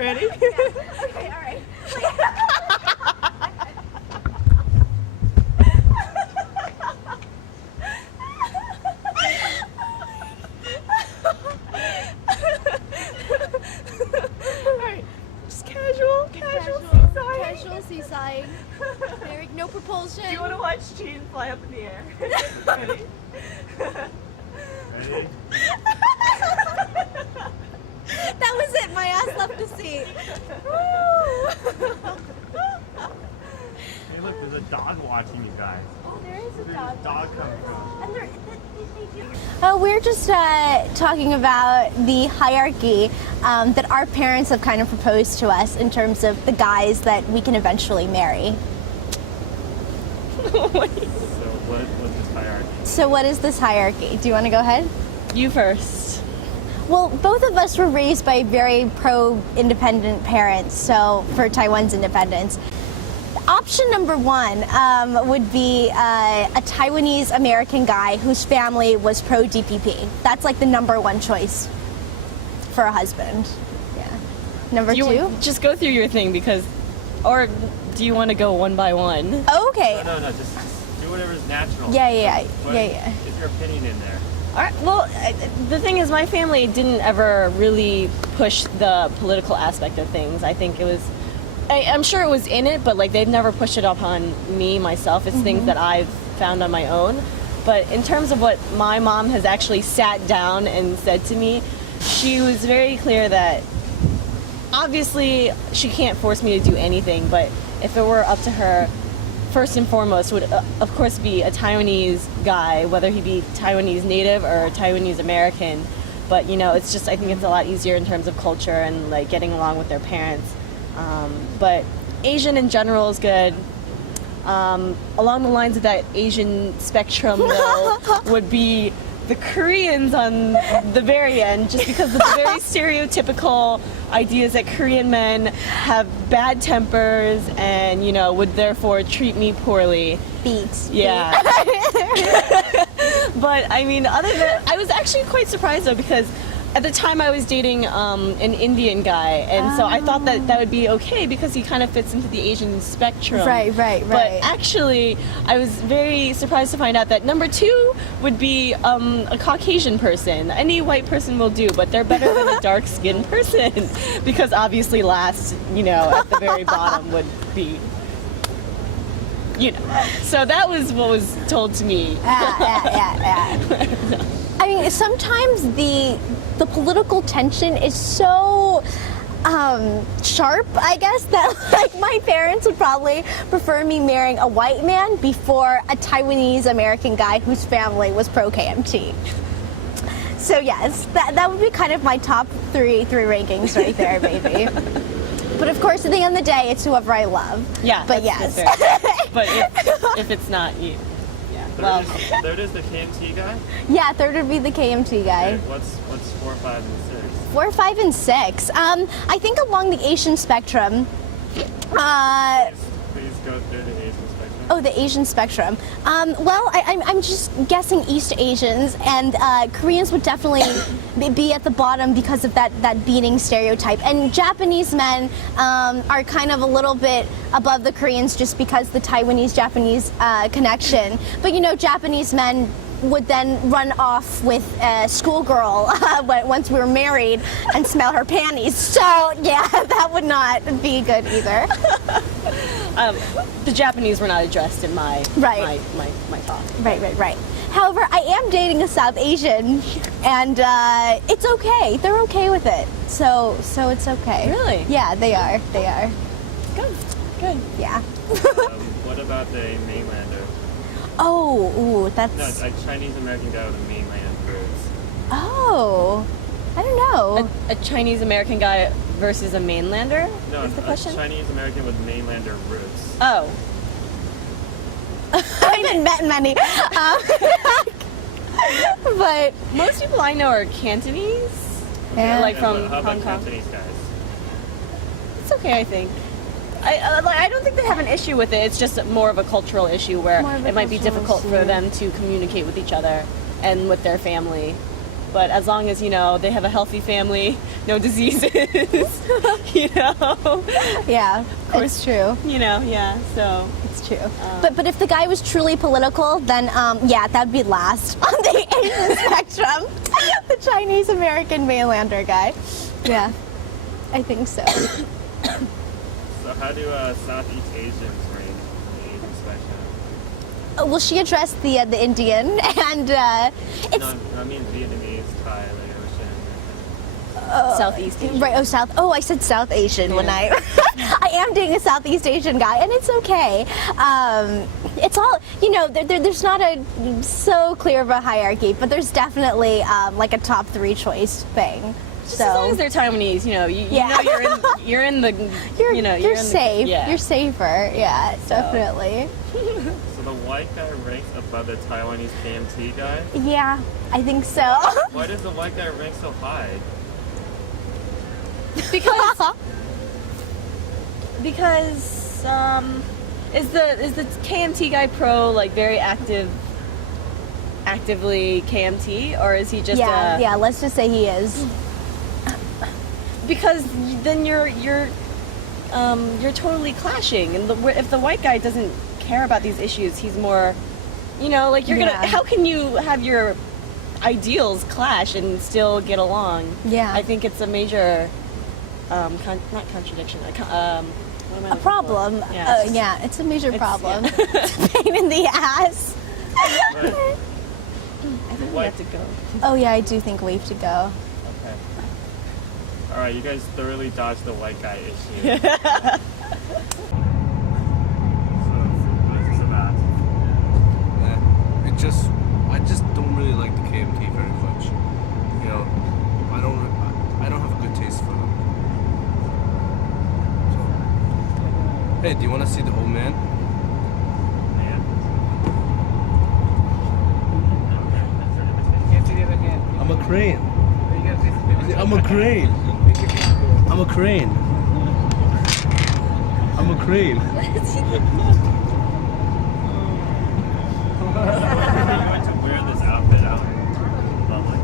Ready? Yeah. Okay, all right. Alright, just casual seasawing. Casual seasawing. No propulsion. Do you want to watch Gene fly up in the air? Ready? Ready? That was it. My ass left the seat. Hey, look, there's a dog watching you guys. Oh, there is a There's dog. a dog coming from. And we're just talking about the hierarchy that our parents have kind of proposed to us in terms of the guys that we can eventually marry. So what's this hierarchy? So what is this hierarchy? Do you want to go ahead? You first. Well, both of us were raised by very pro-independent parents, so for Taiwan's independence. Option number one would be a Taiwanese American guy whose family was pro-DPP. That's like the number one choice for a husband. Yeah. Number two? Just go through your thing or do you want to go one by one? Okay. No, just do whatever's natural. Yeah. Get your opinion in there. All right, well, the thing is, my family didn't ever really push the political aspect of things. I think it was, I'm sure it was in it, but like they've never pushed it upon me, myself. It's things that I've found on my own. But in terms of what my mom has actually sat down and said to me, she was very clear that obviously she can't force me to do anything, but if it were up to her, first and foremost would of course be a Taiwanese guy, whether he be Taiwanese native or Taiwanese American. But you know, it's just, I think it's a lot easier in terms of culture and like getting along with their parents. But Asian in general is good. Along the lines of that Asian spectrum though would be the Koreans on the very end, just because of the very stereotypical ideas that Korean men have bad tempers and, you know, would therefore treat me poorly. Beats. Yeah. But I mean, other than, I was actually quite surprised though, because at the time I was dating an Indian guy, and so I thought that would be okay because he kind of fits into the Asian spectrum. Right. But actually, I was very surprised to find out that number two would be a Caucasian person. Any white person will do, but they're better than a dark-skinned person because obviously last, you know, at the very bottom would be, you know. So that was what was told to me. Yeah. I mean, sometimes the political tension is so sharp, I guess, that like my parents would probably prefer me marrying a white man before a Taiwanese American guy whose family was pro-KMT. So yes, that would be kind of my top three rankings right there, maybe. But of course, at the end of the day, it's whoever I love. Yeah. But yes. But if it's not you. Third is the KMT guy? Yeah, third would be the KMT guy. Okay, what's 4, 5, and 6? 4, 5, and 6. I think along the Asian spectrum. Please go through the Asian spectrum. Oh, the Asian spectrum. Well, I'm just guessing East Asians, and Koreans would definitely be at the bottom because of that beating stereotype. And Japanese men are kind of a little bit above the Koreans just because the Taiwanese-Japanese connection. But you know, Japanese men would then run off with a schoolgirl once we were married and smell her panties. So yeah, that would not be good either. The Japanese were not addressed in my talk. Right. However, I am dating a South Asian, and it's okay. They're okay with it. So it's okay. Really? Yeah, they are. Good. Yeah. What about the mainlander? Oh, that's... No, it's a Chinese American guy with a mainland roots. Oh, I don't know. A Chinese American guy versus a mainlander? No, is the question? a Chinese American with mainlander roots. Oh. I haven't met many. But Most people I know are Cantonese. Yeah. Like from How about Hong Kong. Cantonese guys? It's okay, I think. I don't think they have an issue with it. It's just more of a cultural issue where More of a it might be cultural difficult for issue. them to communicate with each other and with their family. But as long as, you know, they have a healthy family, no diseases, you know. Yeah, it's true. You know, yeah, so. It's true. But if the guy was truly political, then yeah, that'd be last on the Asian spectrum. The Chinese American mainlander guy. Yeah, I think so. So how do Southeast Asians rank in the Asian spectrum? Well, she addressed the Indian, and it's No, I mean Vietnamese, Thai, Laotian. Southeast Asian. right. Oh, South. Oh, I said South Asian when I am dating a Southeast Asian guy, and it's okay. It's all, you know. There's not a so clear of a hierarchy, but there's definitely like a top 3 choice thing. Just as long as they're Taiwanese, you know, you know you're in the, you're you know, you're in the- safe. yeah. You're safer. Yeah, definitely. So the white guy ranks above the Taiwanese KMT guy? Yeah, I think so. Why does the white guy rank so high? Because is the KMT guy pro, like very actively KMT, or is he just yeah. Let's just say he is. Because then you're totally clashing, and if the white guy doesn't care about these issues, he's more, you know, like you're Yeah. gonna. How can you have your ideals clash and still get along? Yeah. I think it's a major, not contradiction. What am I A looking for? problem. Yeah. Yeah, it's a major problem. yeah. It's a pain in the ass. But I think we have to go. Oh yeah, I do think we have to go. okay. Alright, you guys thoroughly dodged the white guy issue. So what is this about? I just don't really like the KMT very much. You know, I don't have a good taste for them. So, hey, do you want to see the old man? I'm a crane. I'm a crane. I'm a crane. I'm a crane. You went to wear this outfit out in public.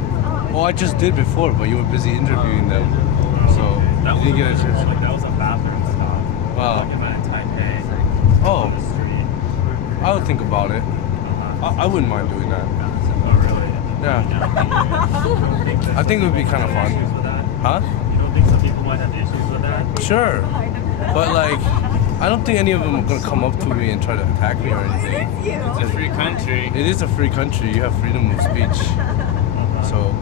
Oh, I just did before, but you were busy interviewing them, so That you didn't get a chance. Like, that was a bathroom stop. Wow. Like, if I'm in Taipei, Oh, on the street. I would think about it. I wouldn't mind doing that. Oh, really? Yeah. I think it would be kind of fun. Issues with that? Huh? You don't think some people might have issues with that? Sure. But like, I don't think any of them are gonna come up to me and try to attack me or anything. It's a free country. It is a free country. You have freedom of speech. So,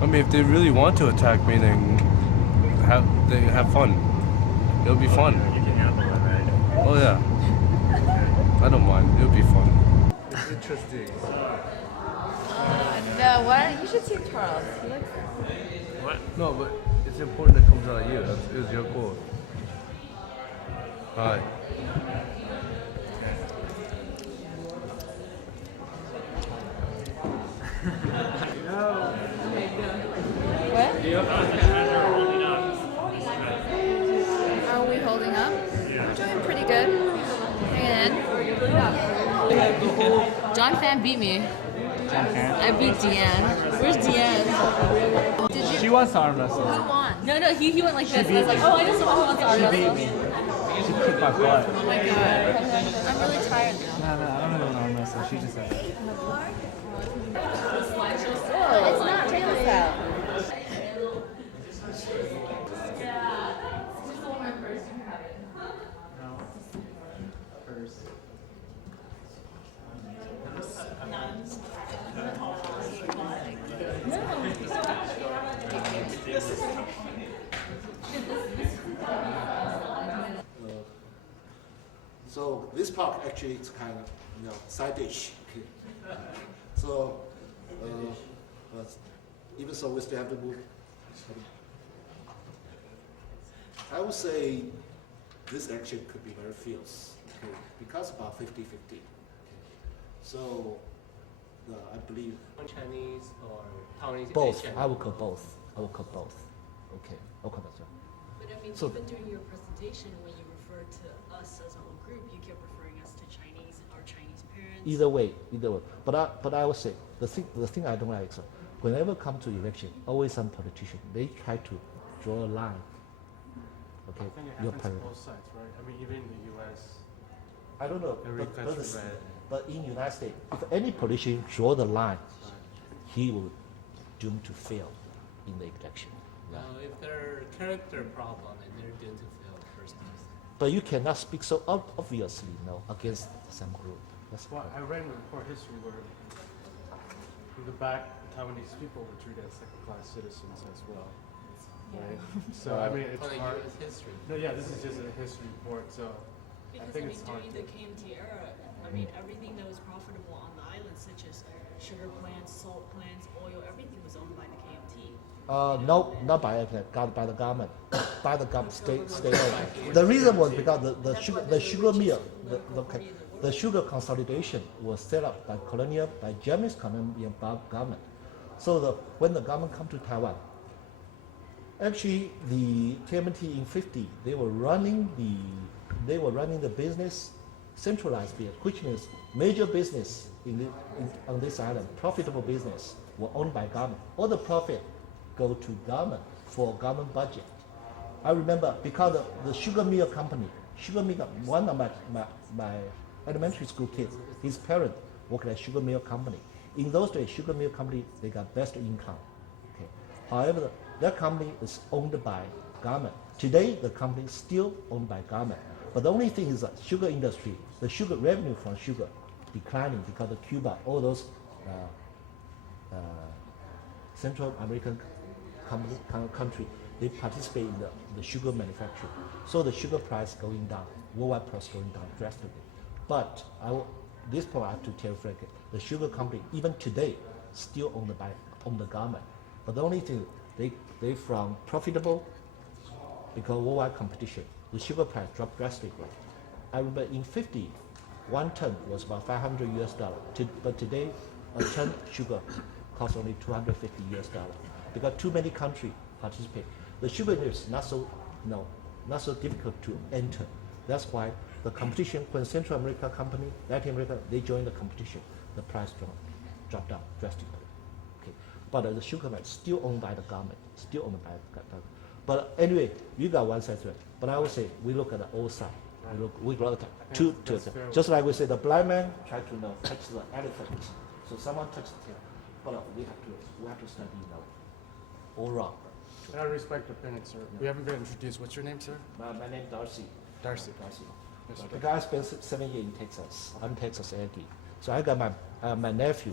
I mean, if they really want to attack me, then they have fun. It'll be fun. You can handle it, right? Oh yeah. I don't mind. It'll be fun. It's interesting. No, why? You should see Charles. He looks. What? No, but it's important that it comes out of you. It was your goal. Hi. What? How are we holding up? We're doing pretty good. Hanging in. John Fan beat me. I beat Deanne. Where's Deanne? Did you? She wants to arm wrestle. Who won? No, he went like this. I was like, oh, I know someone who wants to arm wrestle. She kicked my butt. Oh my god. I'm really tired now. No, I don't even arm wrestle. She just said that. It's not real style. So this part actually is kind of, side dish. Okay. So, but even so, we still have to move. I would say this action could be very fierce, okay, because about 50-50. Okay. So, I believe Chinese or Taiwanese? Both. Asian? I will call both. Okay. Okay, that's right. But I mean, So- even during your presentation, when you referred to us as a whole group, you kept referring us to Chinese, our Chinese parents. Either way. But I will say the thing I don't like is whenever come to election, always some politician, they try to draw a line. Okay, I think it your happens on priority. both sides, right? I mean, even in the U.S. I don't know, Every but, country, listen, right. but in United States, if any politician draw the line, he will doomed to fail in the election. No, if they're character problem and they're doomed to fail first time. But you cannot speak so obviously, against some group. That's Well, correct. I read in the report history where in the back, Taiwanese people were treated as second-class citizens as well, right? So I mean, it's Probably hard. U.S. history. No, yeah, this is just a history report, so Because I think it's hard. during the KMT era, I mean, everything that was profitable on the island, such as sugar plants, salt plants, oil, everything was owned by the KMT. No, not by the government. By the government, state owned. The reason was because the sugar mill, the sugar consolidation was set up by Japanese colonial government. So when the government come to Taiwan, actually the KMT in 50 they were running the business centralized business, which means major business on this island, profitable business were owned by government. All the profit go to government for government budget. I remember because the sugar mill company, one of my elementary school kids, his parent worked at sugar mill company. In those days, sugar mill company, they got best income. Okay. However, that company is owned by government. Today, the company is still owned by government. But the only thing is that sugar industry, the sugar revenue from sugar declining because of Cuba, all those Central American country, they participate in the sugar manufacture. So the sugar price going down, worldwide price going down drastically. But this point I have to tell frankly, the sugar company, even today, still owned by the government. But the only thing, they from profitable because worldwide competition, the sugar price dropped drastically. I remember in 50, 1 ton was about $500 US. But today, a ton sugar costs only $250 US because too many countries participate. The sugar industry is not so difficult to enter. That's why the competition, when Central America company, Latin America, they join the competition, the price dropped down drastically. Okay, but the sugar mill is still owned by the government, still owned by the government. But anyway, you got one side to it. But I would say we look at the old side. We look at two. Just like we say, the blind man try to touch the elephant. So someone touched the tail. But we have to study all wrong. And I respect your opinion, sir. We haven't been introduced. What's your name, sir? My name is Darcy. Darcy. Because I spent 7 years in Texas. I'm Texas Aggie. So I got my nephew.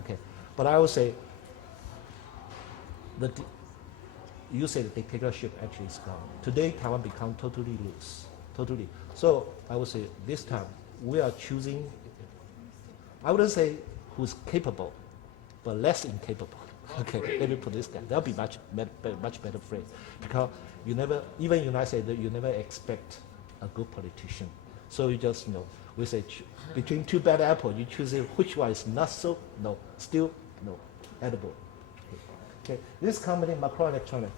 Okay, but I would say you say the dictatorship actually is gone. Today Taiwan become totally loose, totally. So I would say this time we are choosing. I wouldn't say who's capable, but less incapable. Okay, let me put this guy. That'll be much better phrase, because you never, even United States, you never expect a good politician. So you just we say between two bad apples, you choose which one is not so still edible. Okay, this company Macro Electronics.